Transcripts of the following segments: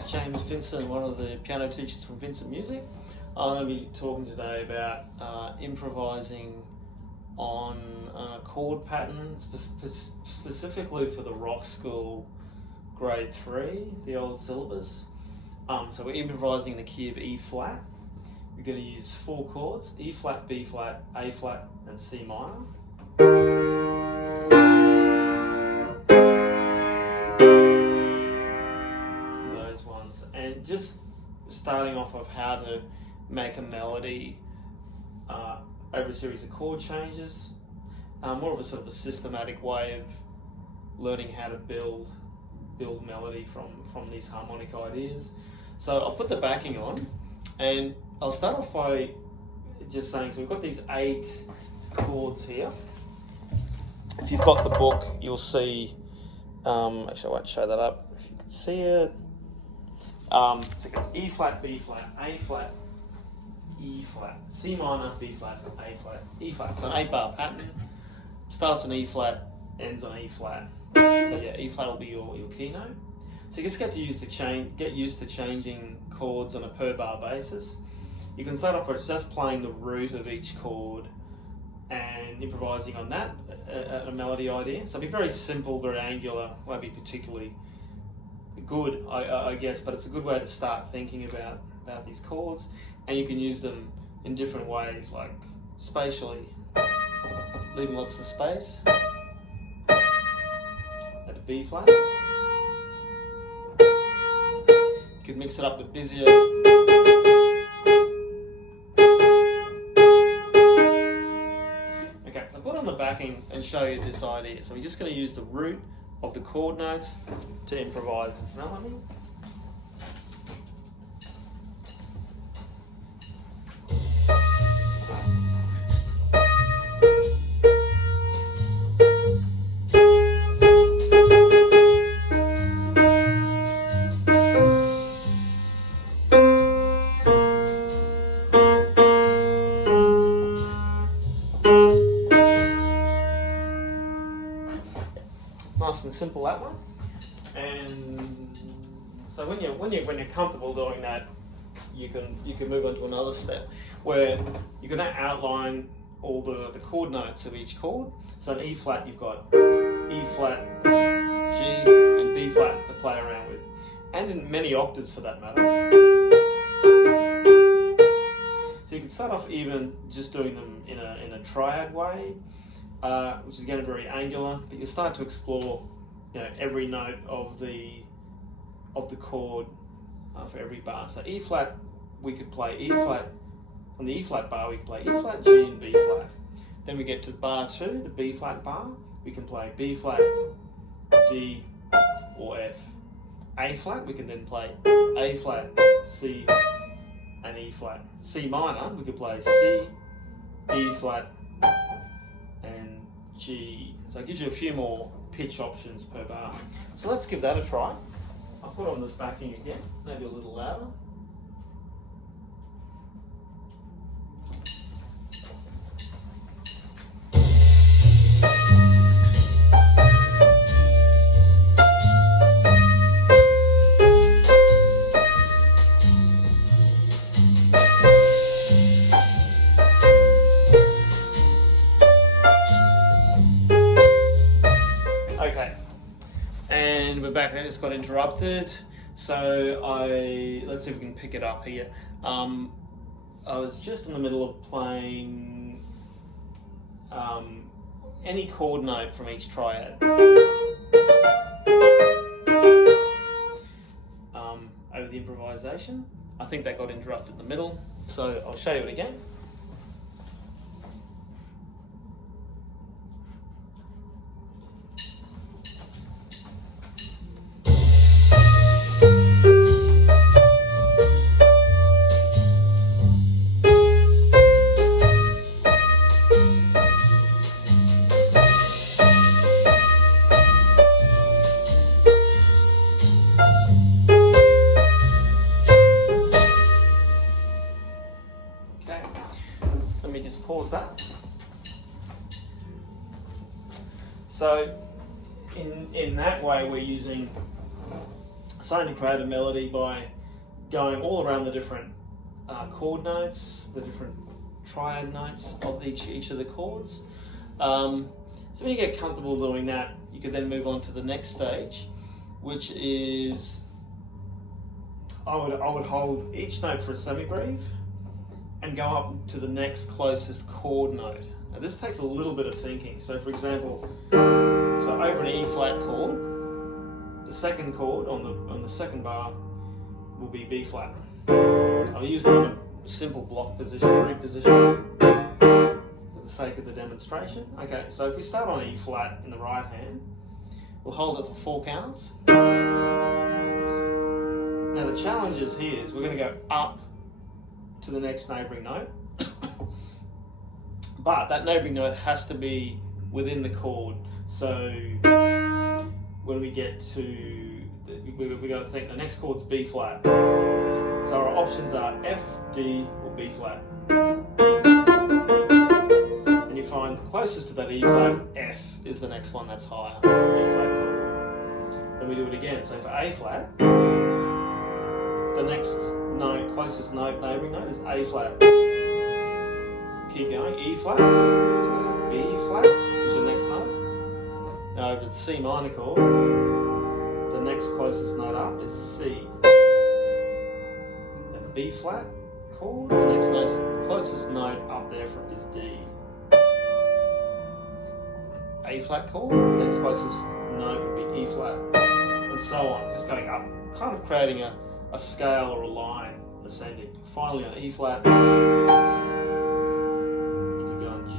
it's James Vincent, one of the piano teachers from Vincent Music. I'm going to be talking today about improvising on chord patterns, specifically for the rock school grade 3, the old syllabus. So we're improvising the key of E flat. We're going to use 4 chords: E flat, B flat, A flat, and C minor. Those ones. And just starting off of how to make a melody over a series of chord changes. More of a sort of a systematic way of learning how to build melody from these harmonic ideas. So I'll put the backing on, and I'll start off by just saying, so we've got these 8 chords here. If you've got the book, you'll see, actually I won't show that up if you can see it. So it goes E flat, B flat, A flat, E flat, C minor, B flat, A flat, E flat. So an 8-bar pattern, starts on E flat, ends on E flat. So yeah, E flat will be your keynote. So you just get used to changing chords on a per bar basis. You can start off with just playing the root of each chord and improvising on that, a melody idea. So it'll be very simple, very angular, won't be particularly good, I guess, but it's a good way to start thinking about these chords, and you can use them in different ways, like spatially, leaving lots of space at a B flat. You could mix it up with busier. Okay, so I'll put on the backing and show you this idea. So we're just going to use the root of the chord notes to improvise this melody. Nice and simple, that one. And so when you're comfortable doing that, you can move on to another step where you're going to outline all the chord notes of each chord. So in E flat you've got E flat, G, and B flat to play around with, and in many octaves for that matter. So you can start off even just doing them in a triad way, which is again very angular, but you start to explore, every note of the chord for every bar. So E flat, we could play E flat. On the E flat bar, we can play E flat, G, and B flat. Then we get to bar 2, the B flat bar. We can play B flat, D, or F. A flat, we can then play A flat, C, and E flat. C minor, we could play C, E flat, and G. So it gives you a few more pitch options per bar. So let's give that a try. I'll put on this backing again, maybe a little louder. Okay, and we're back. That just got interrupted. So let's see if we can pick it up here. I was just in the middle of playing any chord note from each triad over the improvisation. I think that got interrupted in the middle, so I'll show you it again. Let me just pause that. So in that way we're using starting to create a melody by going all around the different chord notes, the different triad notes of each of the chords. So when you get comfortable doing that, you can then move on to the next stage, which is I would hold each note for a semibreve and go up to the next closest chord note. Now this takes a little bit of thinking. So for example, so over an E flat chord, the second chord on the second bar will be B flat. I'll use it in a simple block position, root position, for the sake of the demonstration. Okay, so if we start on E flat in the right hand, we'll hold it for 4 counts. Now the challenge is here is we're going to go up to the next neighbouring note, but that neighbouring note has to be within the chord. So when we get to, we've got to think the next chord's B flat. So our options are F, D, or B flat. And you find closest to that E flat, F is the next one that's higher. E flat chord. Then we do it again. So for A flat, the next note, closest note, neighbouring note is A flat. Keep going, E flat, B flat is your next note. Now over to the C minor chord, the next closest note up is C. The B flat chord, the next closest note up there is D. A flat chord, the next closest note would be E flat, and so on, just going up, kind of creating a scale or a line ascending. Finally on E flat, you could go on G.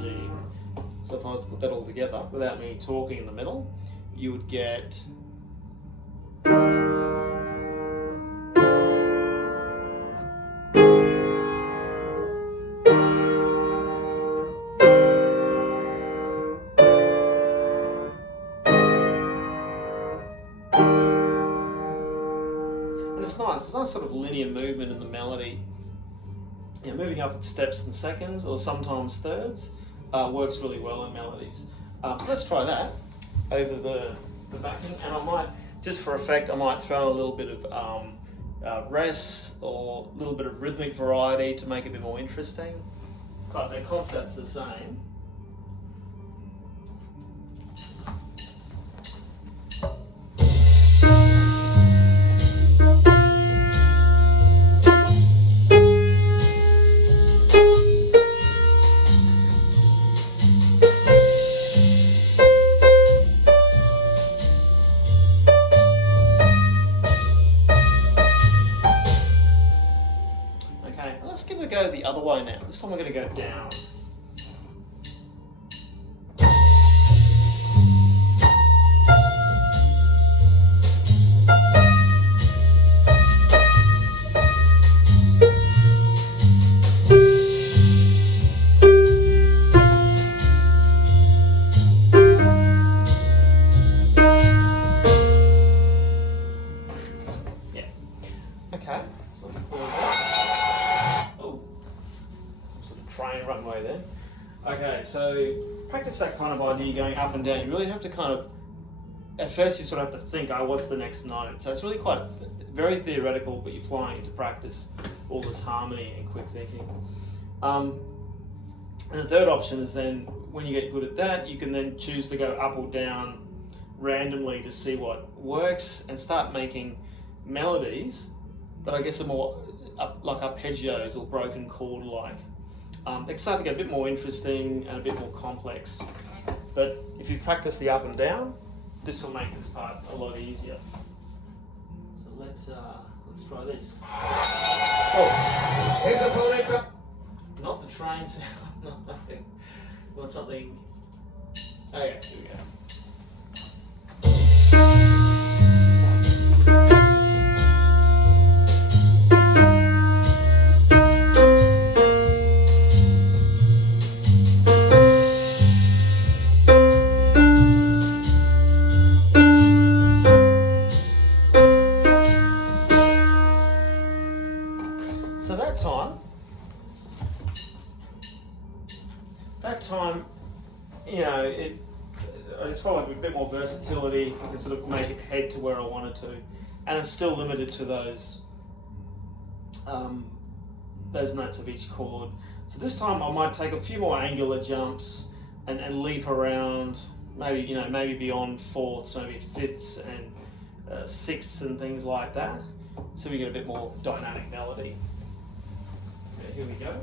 So if I was to put that all together without me talking in the middle, you would get it's nice sort of linear movement in the melody. You know, moving up in steps and seconds or sometimes thirds works really well in melodies. So let's try that over the backing, and I might, just for effect, I might throw a little bit of res or a little bit of rhythmic variety to make it a bit more interesting, but the concept's the same. Let's give it a go the other way now. This time we're going to go down. Yeah. Okay. So let's pause that. Train runway there. Okay, so practice that kind of idea going up and down. You really have to kind of, at first you sort of have to think, oh, what's the next note? So it's really quite very theoretical, but you're applying it to practice all this harmony and quick thinking. And the third option is then, when you get good at that, you can then choose to go up or down randomly to see what works and start making melodies that I guess are more like arpeggios or broken chord-like. They start to get a bit more interesting and a bit more complex. But if you practice the up and down, this will make this part a lot easier. So let's try this. Oh, not the train sound, not nothing. You want something? Okay, here we go. So that time, you know, I just felt like with a bit more versatility, I could sort of make it head to where I wanted to. and it's still limited to those notes of each chord. So this time I might take a few more angular jumps and leap around, maybe beyond fourths, maybe fifths and sixths and things like that, so we get a bit more dynamic melody. Okay, here we go.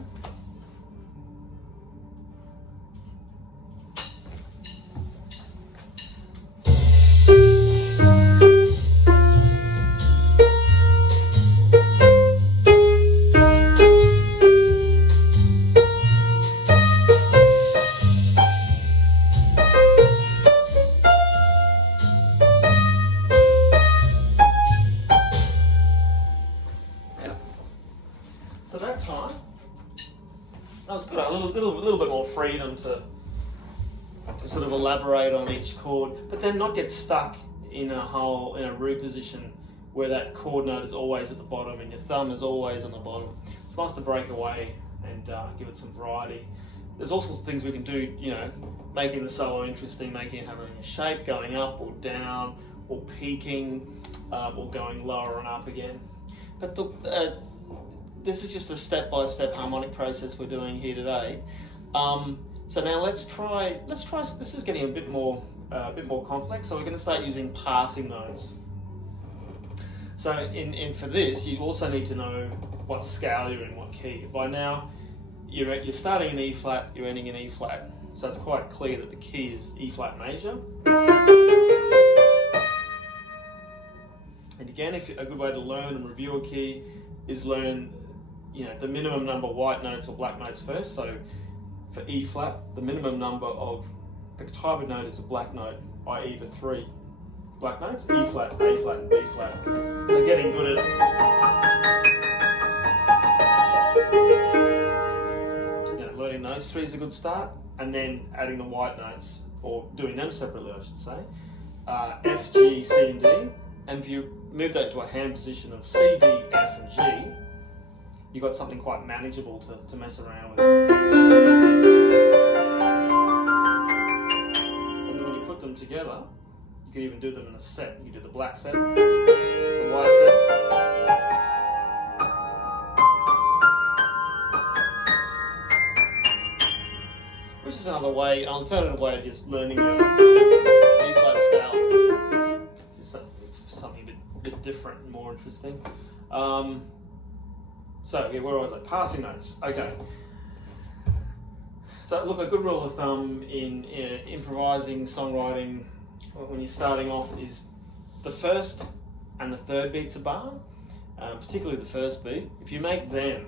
So that time, that was good. A little bit more freedom to sort of elaborate on each chord, but then not get stuck in a root position where that chord note is always at the bottom and your thumb is always on the bottom. It's nice to break away and give it some variety. There's all sorts of things we can do, making the solo interesting, making it having a shape, going up or down, or peaking, or going lower and up again. But this is just a step-by-step harmonic process we're doing here today. So now let's try. This is getting a bit more complex. So we're going to start using passing notes. So for this, you also need to know what scale you're in, what key. By now, you're starting in E flat, you're ending in E flat. So it's quite clear that the key is E flat major. And again, a good way to learn and review a key is learn, the minimum number of white notes or black notes first. So for E flat, the minimum number of the type of note is a black note, i.e. the 3 black notes, E flat, A flat, and B flat. So getting good at learning those 3 is a good start, and then adding the white notes, or doing them separately I should say, F, G, C and D, and if you move that to a hand position of C, D, F and G, you've got something quite manageable to mess around with. And then when you put them together, you can even do them in a set. You do the black set, the white set, which is another way, an alternative way of just learning your E flat scale. Just something a bit different and more interesting. So yeah, where was I? Passing notes. Okay. So look, a good rule of thumb in improvising, songwriting, when you're starting off, is the first and the third beats of bar, particularly the first beat. If you make them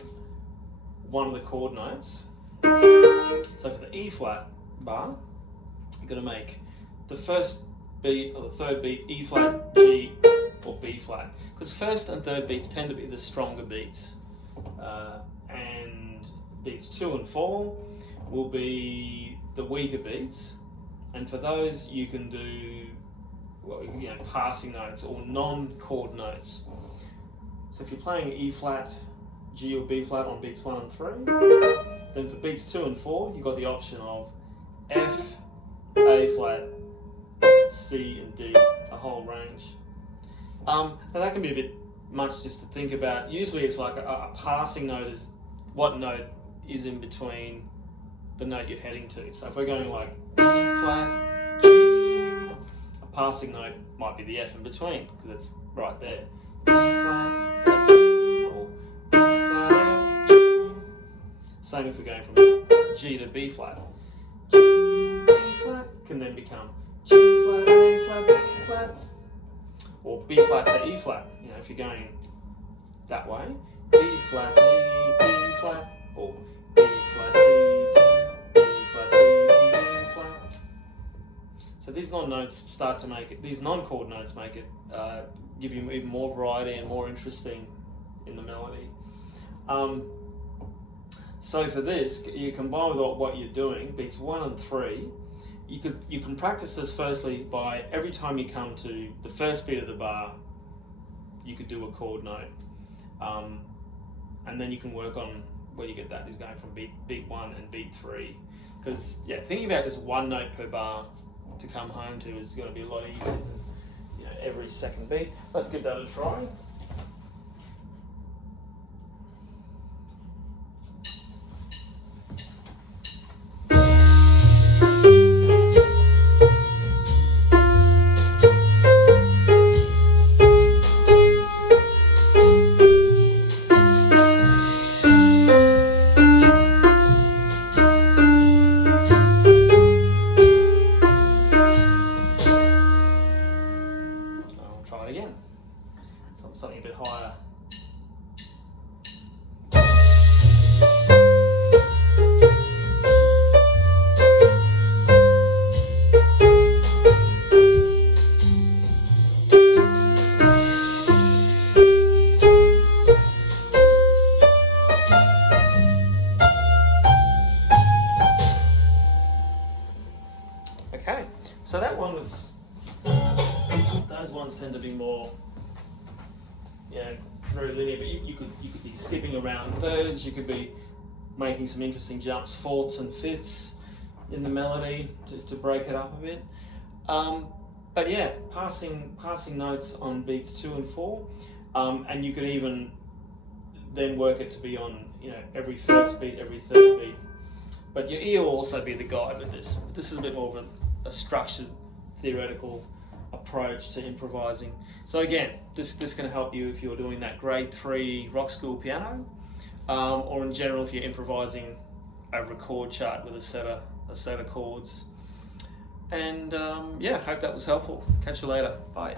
one of the chord notes, so for the E flat bar, you're going to make the first beat or the third beat E flat, G, or B flat, because first and third beats tend to be the stronger beats, and beats 2 and 4 will be the weaker beats, and for those you can do passing notes or non-chord notes. So if you're playing E flat, G or B flat on beats 1 and 3, then for beats 2 and 4 you've got the option of F, A flat, C and D, a whole range. Now that can be a bit much just to think about. Usually it's like a passing note is what note is in between the note you're heading to. So if we're going like E flat, G, a passing note might be the F in between because it's right there. E flat, F, G, or E flat, F, G. Same if we're going from G to B flat. G, B flat can then become G flat, A flat, B flat, or B flat to E flat. If you're going that way, B flat, D, B flat, or B flat, C, D, B flat, C, D, E flat. So these non-notes start to make it. These non-chord notes make it give you even more variety and more interesting in the melody. So for this, you combine with what you're doing, beats 1 and 3. You can practice this firstly by every time you come to the first beat of the bar, you could do a chord note, and then you can work on where you get that is going from beat 1 and beat 3. Because thinking about just one note per bar to come home to is going to be a lot easier than every second beat. Let's give that a try. Try it again. Something a bit higher. Okay, so that one was, those ones tend to be more, very linear, but you could be skipping around thirds, you could be making some interesting jumps, fourths and fifths in the melody to break it up a bit. But yeah, passing notes on beats 2 and 4, and you could even then work it to be on every first beat, every third beat. But your ear will also be the guide with this. This is a bit more of a structured, theoretical approach to improvising. So again, this can help you if you're doing that grade 3 rock school piano, or in general if you're improvising over a chord chart with a set of chords. And yeah, hope that was helpful. Catch you later. Bye.